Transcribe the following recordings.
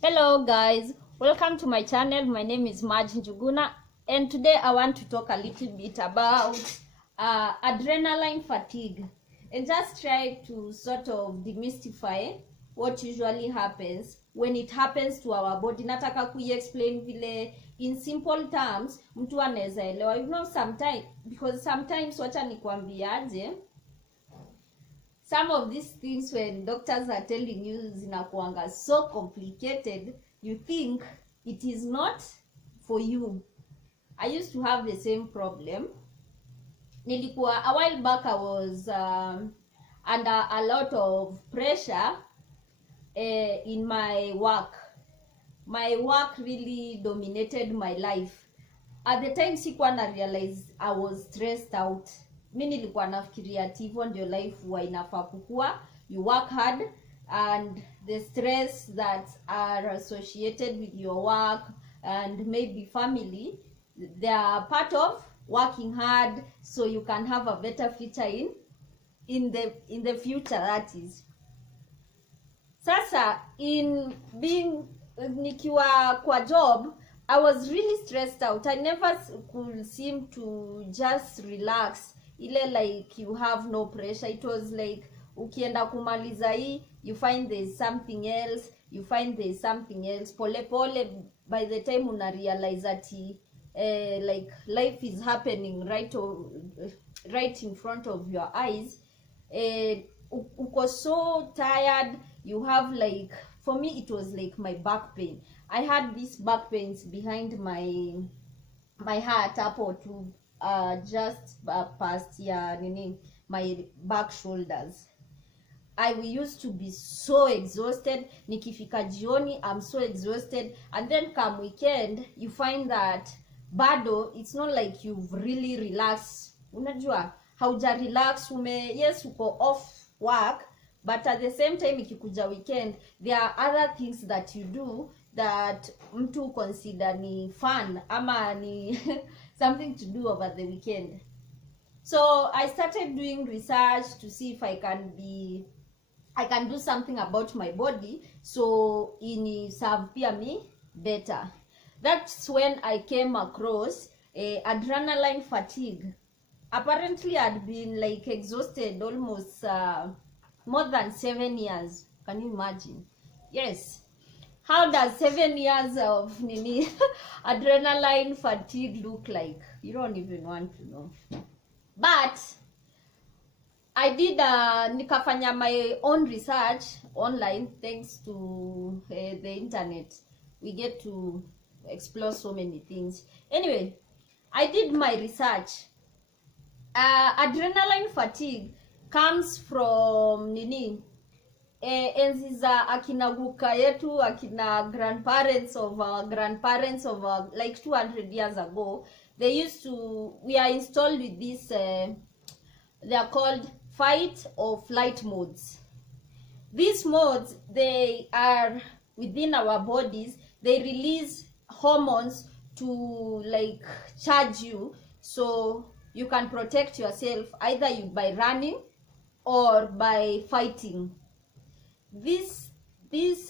Hello guys, welcome to my channel. My name is Marge Njuguna, and today I want to talk a little bit about adrenaline fatigue and just try to sort of demystify what usually happens when it happens to our body. Nataka kuexplain vile in simple terms mtu anaweza elewa. Sometimes wacha nikwambiaje, some of these things when doctors are telling you zinakuanga so complicated, you think it is not for you. I used to have the same problem. Nilikuwa a while back, I was under a lot of pressure in my work. My work really dominated my life. At the time sikuwa na realize I was stressed out. Mimi nilikuwa nafikiria hivyo ndio life huwa inafaa kukua. You work hard and the stress that are associated with your work and maybe family, they are part of working hard so you can have a better future in the future, that is. Sasa in being nikiwa kwa job, I was really stressed out. I never could seem to just relax. Ile like you have no pressure. It was like ukienda kumaliza hii, you find there's something else, you find there's something else. Pole pole, by the time una realize that like life is happening right in front of your eyes, uko so tired. You have like, for me it was like my back pain. I had these back pains behind my heart up or to just past my back shoulders. I used to be so exhausted. Nikifika jioni, I'm so exhausted, and then come weekend you find that bado it's not like you've really relaxed. Unajua hauja relax, yes uko off work, but at the same time ikikuja weekend there are other things that you do that mtu consider ni fun ama ni something to do over the weekend. So I started doing research to see if I can do something about my body so ini serve pia me better. That's when I came across adrenaline fatigue. Apparently I'd been like exhausted almost more than 7 years. Can you imagine? Yes. How does 7 years of adrenaline fatigue look like? You don't even want to know. But I did nikafanya my own research online. Thanks to the internet, we get to explore so many things. Anyway, I did my research. Adrenaline fatigue comes from enzi za akina guka yetu, akina grandparents of our like 200 years ago. We are installed with this they are called fight or flight modes. These modes, they are within our bodies. They release hormones to like charge you so you can protect yourself either by running or by fighting. These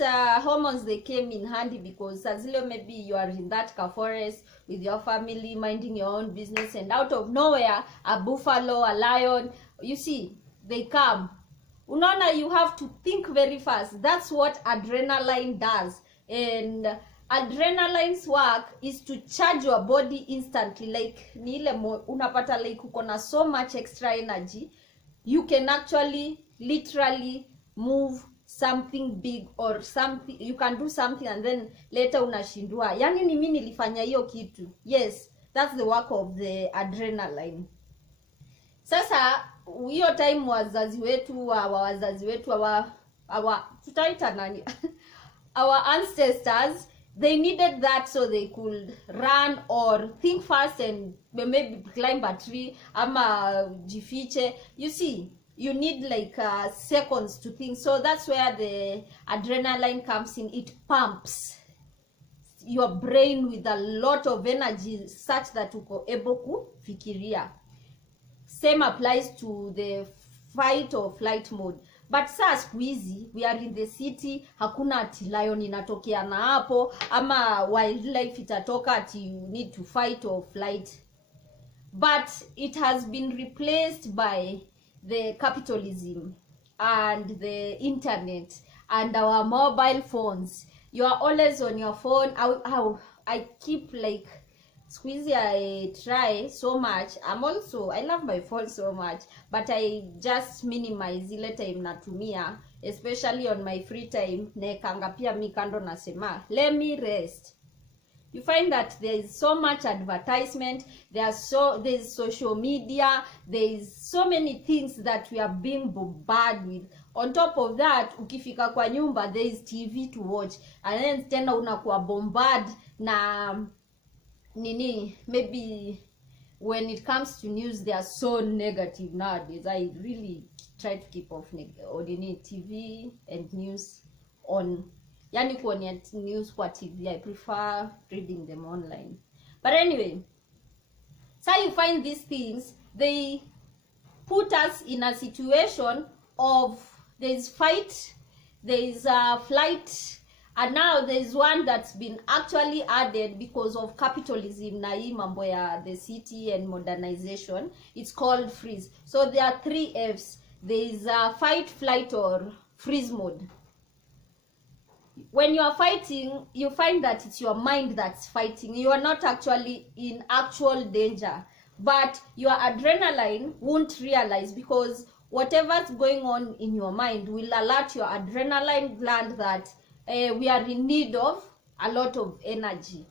hormones, they came in handy because as maybe you are in that forest with your family minding your own business, and out of nowhere a buffalo, a lion, you see, they come. Unaona, you have to think very fast. That's what adrenaline does. And adrenaline's work is to charge your body instantly. Like ni ile unapata like uko na so much extra energy, you can actually literally move something big or something, you can do something and then later unashindua. Yani ni mimi nilifanya hiyo kitu. Yes, that's the work of the adrenaline. Sasa hiyo time wazazi wetu tutaita nani our ancestors, they needed that so they could run or think fast and maybe climb a tree ama jifiche. You see, you need like seconds to think. So that's where the adrenaline comes in. It pumps your brain with a lot of energy such that uko able kufikiria. Same applies to the fight or flight mode. But saa siku hizi we are in the city, hakuna ati lion inatokea na hapo ama wildlife itatoka ati you need to fight or flight. But it has been replaced by the capitalism and the internet and our mobile phones. You are always on your phone. I keep like squeezy. I try so much. I love my phone so much, but I just minimize ile time natumia, especially on my free time. Nekanga pia mi kando nasema let me rest. You find that there is so much advertisement, there's social media, there is so many things that we are being bombarded with. On top of that, ukifika kwa nyumba, there is TV to watch, and then tena unakuwa bombarded na maybe when it comes to news, they are so negative nowadays. I really try to keep off TV and news on. Yani kuonia news kwa TV, I prefer reading them online. But anyway, so you find these things, they put us in a situation of there's fight, there's a flight, and now there's one that's been actually added because of capitalism na hii mambo ya the city and modernization. It's called freeze. So there are 3 F's. There's a fight, flight, or freeze mode. When you are fighting, you find that it's your mind that's fighting. You are not actually in actual danger, but your adrenaline won't realize, because whatever's going on in your mind will alert your adrenaline gland that we are in need of a lot of energy.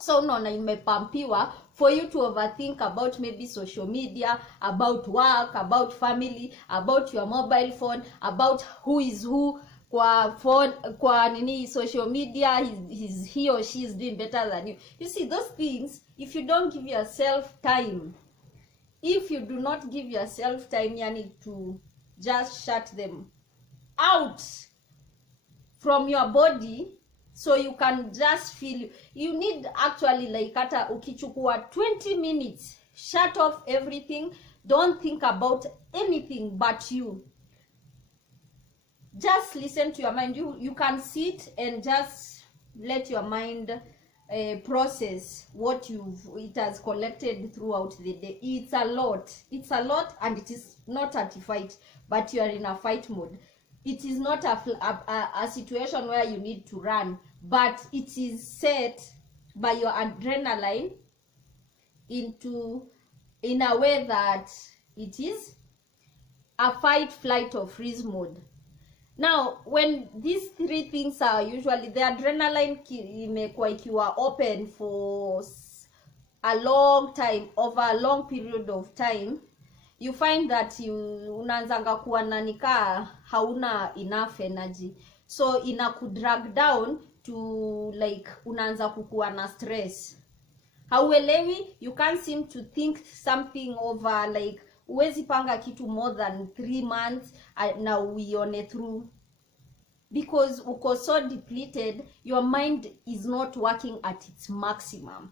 So unaona imepampiwa for you to overthink about maybe social media, about work, about family, about your mobile phone, about who is who kwa phone, kwa social media, he or she is doing better than you. You see, those things, if you don't give yourself time, if you do not give yourself time, you need to just shut them out from your body, so you can just feel. You need actually like hata ukichukua 20 minutes, shut off everything, don't think about anything but you. Just listen to your mind. You can sit and just let your mind process what it has collected throughout the day. It's a lot, and it is not at a fight, but you are in a fight mode. It is not a situation where you need to run, but it is set by your adrenaline in a way that it is a fight, flight, or freeze mode. Now, when these 3 things are usually, the adrenaline imekuwa ikiwa open for a long time, over a long period of time, you find that unaanzanga kuwa nanika hauna enough energy, so inakudrag down to like unaanza kukuwa na stress, hauelewi, you can't seem to think something over, like uwezi panga kitu more than 3 months na uione through, because uko so depleted, your mind is not working at its maximum.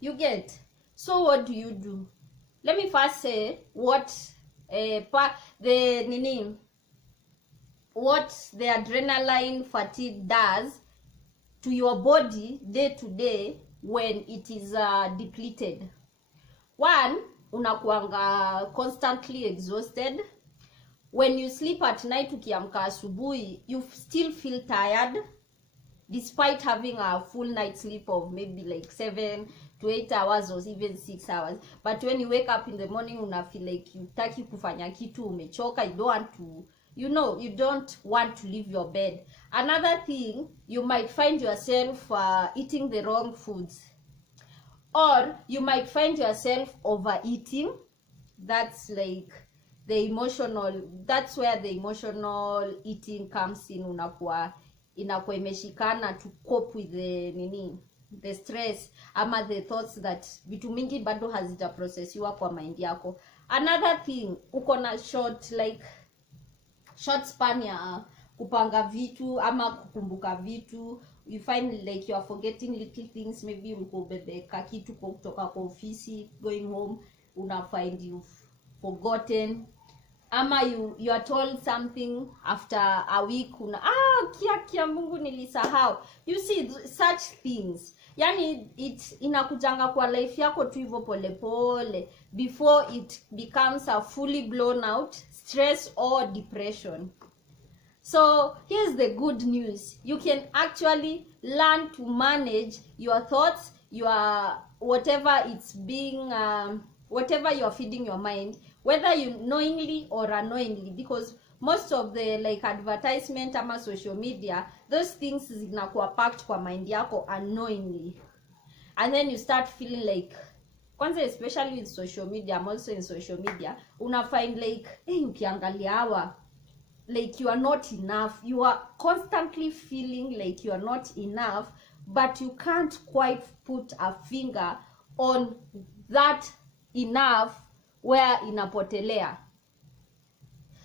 You get? So what do you do? Let me first say what the adrenaline fatigue does to your body day to day when it is depleted. 1, unakuanga constantly exhausted. When you sleep at night, ukiamka asubuhi, you still feel tired despite having a full night sleep of maybe like 7 to 8 hours or even 6 hours. But when you wake up in the morning, una feel like you taki kufanya kitu, umechoka, you don't want to, you don't want to leave your bed. Another thing, you might find yourself eating the wrong foods, or you might find yourself overeating. That's like that's where the emotional eating comes in. Inakuwa imeshikana to cope with the stress ama the thoughts that vitu mingi bado hazita processiwa kwa mind yako. Another thing, uko na short span ya kupanga vitu ama kukumbuka vitu. You find like you are forgetting little things. Maybe ukobebeka kitu kutoka kwa ofisi, going home, una find you've forgotten. ama you are told something after a week kia Mungu nilisahau. You see such things, yani inakujanga kwa life yako tu hivyo pole pole before it becomes a fully blown out stress or depression. So here's the good news: you can actually learn to manage your thoughts, your whatever it's being whatever you're feeding your mind, whether you knowingly or unknowingly, because most of the like advertisement ama social media, those things zinakuwa packed kwa mind yako unknowingly, and then you start feeling like, kwanza especially with social media, I'm also in social media, una find like ukiangalia hawa like you are not enough, you are constantly feeling like you are not enough, but you can't quite put a finger on that enough where inapotelea.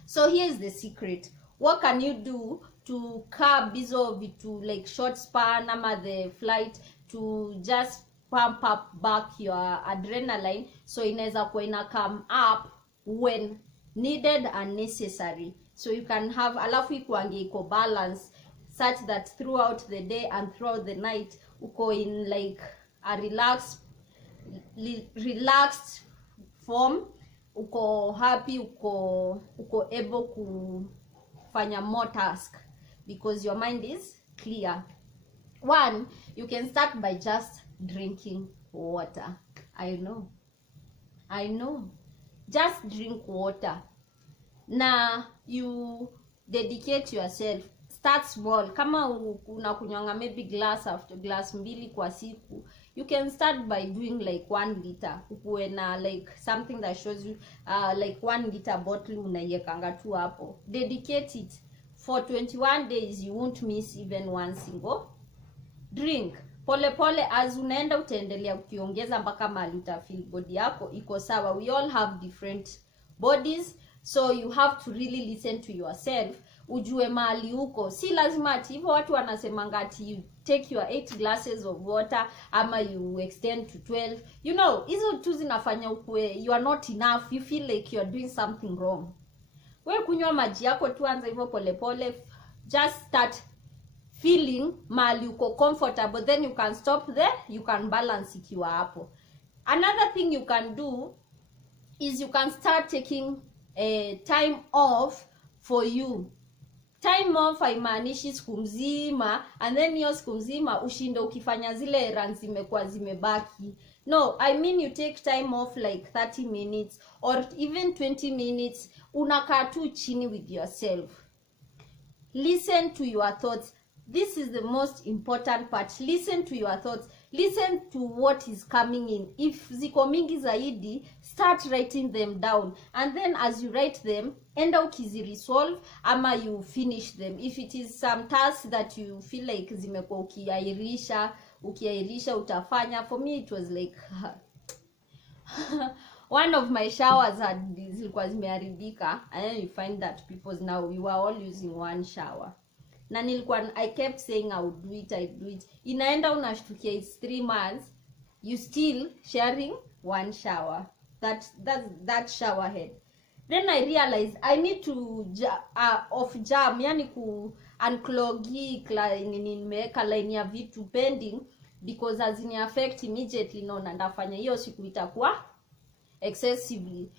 So here's the secret: what can you do to curb hizo vitu like short span ama the flight, to just pump up back your adrenaline so inaweza kuwa ina come up when needed and necessary, so you can have alafu ikuange iko balance such that throughout the day and throughout the night uko in like a relaxed form, uko happy, uko able kufanya more task because your mind is clear. One, you can start by just drinking water. I know, just drink water. Na you dedicate yourself, start small. Kama unakunywanga maybe glass after glass mbili kwa siku, you can start by doing like 1 liter. Ukuwe na like something that shows you like 1 liter bottle unaiwekanga tu hapo. Dedicate it for 21 days. You won't miss even one single drink. Pole pole as unaenda utaendelea ukiongeza mpaka mahali utafeel body yako iko sawa. We all have different bodies, so you have to really listen to yourself, ujue mahali uko. Si lazima ati hivyo watu wanasemanga ati you take your 8 glasses of water ama you extend to 12. You know, hizo tu zinafanya ukue you are not enough, you feel like you are doing something wrong. Wewe kunywa maji yako tu, anza hivyo pole pole, just start feeling mahali uko comfortable, then you can stop there, you can balance ikiwa hapo. Another thing you can do is you can start taking a time off for you. Time off haimaanishi siku mzima and then hiyo siku mzima ushinde ukifanya zile errands zimekuwa zimebaki. No, I mean you take time off like 30 minutes or even 20 minutes, unakaa tu chini with yourself. Listen to your thoughts. This is the most important part. Listen to your thoughts. Listen to what is coming in. If ziko mingi zaidi, start writing them down. And then as you write them, enda ukizi resolve ama you finish them. If it is some task that you feel like zimekuwa ukiairisha utafanya. For me it was like one of my showers zilikuwa zimeharibika, and then you find that people now, we were all using one shower. Na nilikuwa I kept saying I would do it. Inaenda unashtukia it's 3 months, you still sharing one shower. That shower head. Then I realized I need to off jam, yani ku unclog nimeweka line ya vitu pending because as in affect immediately. No, na ndafanya hiyo siku itakuwa excessively.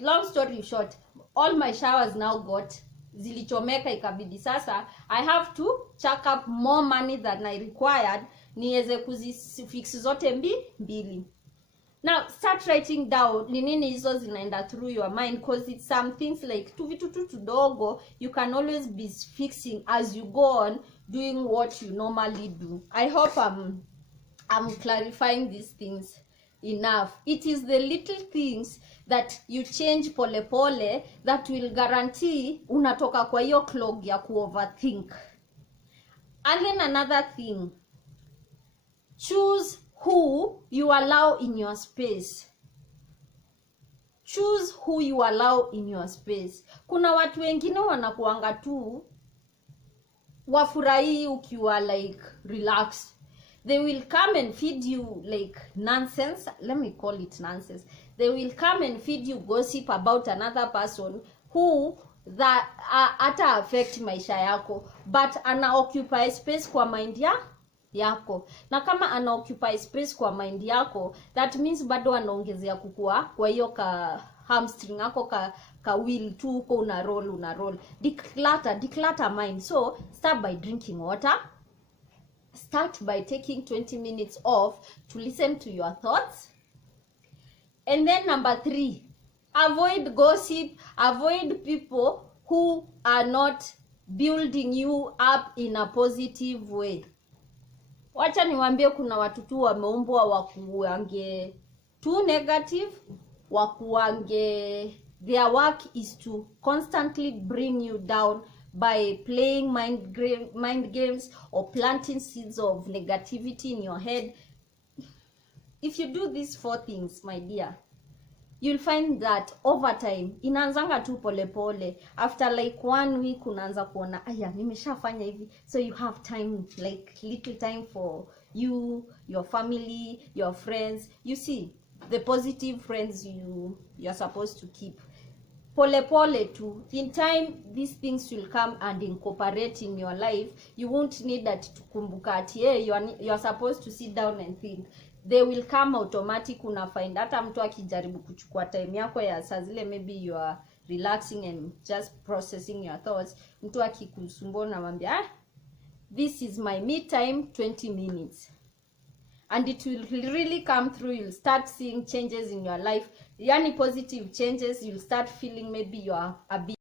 Long story short, all my showers now got zilichomeka, ikabidi sasa I have to chuck up more money than I required niweze kuzifix zote mbili. Now start writing down ni nini hizo zinaenda through your mind, because it's some things like tu vitu tu tudogo you can always be fixing as you go on doing what you normally do. I hope I'm clarifying these things enough. It is the little things that you change pole pole that will guarantee unatoka kwa hiyo clog ya overthink. And then another thing, choose who you allow in your space. Choose who you allow in your space. Kuna watu wengine wanakuanga tu wafurahi ukiwa like relaxed. They will come and feed you like nonsense. Let me call it nonsense. They will come and feed you gossip about another person who that hata affect maisha yako, but ana occupy space kwa mind yako. Na kama ana occupy space kwa mind yako, that means bado anaongezea kukua kwa hiyo ka hamstring yako ka wheel tu uko una roll. Declutter mind. So start by drinking water. Start by taking 20 minutes off to listen to your thoughts. And then number 3, avoid gossip, avoid people who are not building you up in a positive way. Wacha niwaambie kuna watu tu wameumbwa wakuange too negative, wakuange their work is to constantly bring you down by playing mind games or planting seeds of negativity in your head. If you do these 4 things, my dear, you'll find that over time inaanzanga tu pole. After like 1 week unaanza kuona aya nimeshafanya hivi. So you have time, like little time for you, your family, your friends. You see, the positive friends you're supposed to keep. Pole tu. In time, these things will come and incorporate in your life. You won't need that to kumbuka ati you're supposed to sit down and think. They will come automatic. Una find hata mtu akijaribu kuchukua time yako ya saa zile, maybe you are relaxing and just processing your thoughts, mtu akikusumbua na mwambia this is my me time, 20 minutes, and it will really come through. You'll start seeing changes in your life, yani positive changes. You'll start feeling maybe you are a bit